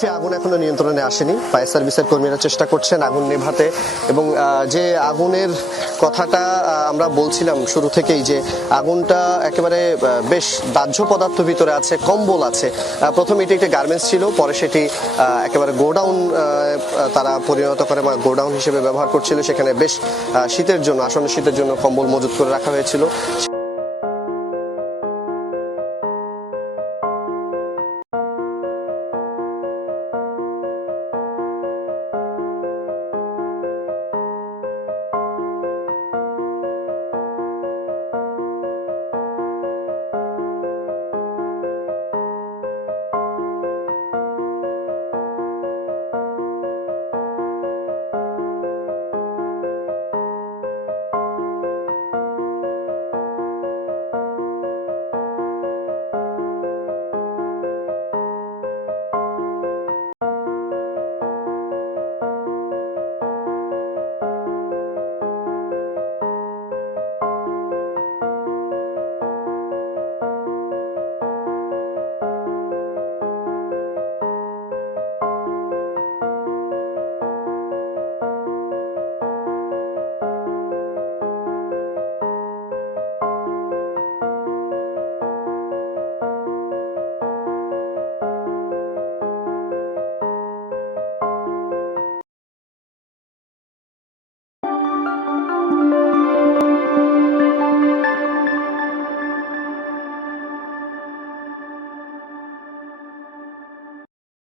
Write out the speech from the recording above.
সেই আগুন এখনও নিয়ন্ত্রণে আসেনি। ফায়ার সার্ভিসের কর্মীরা চেষ্টা করছেন আগুন নেভাতে এবং যে আগুনের কথাটা আমরা বলছিলাম শুরু থেকেই যে আগুনটা একেবারে বেশ দাহ্য পদার্থ ভিতরে আছে, কম্বল আছে। প্রথমে এটি একটি গার্মেন্টস ছিল, পরে সেটি একেবারে গোডাউন তারা পরিণত করে বা গোডাউন হিসেবে ব্যবহার করছিল। সেখানে বেশ শীতের জন্য, আসন্ন শীতের জন্য কম্বল মজুত করে রাখা হয়েছিল।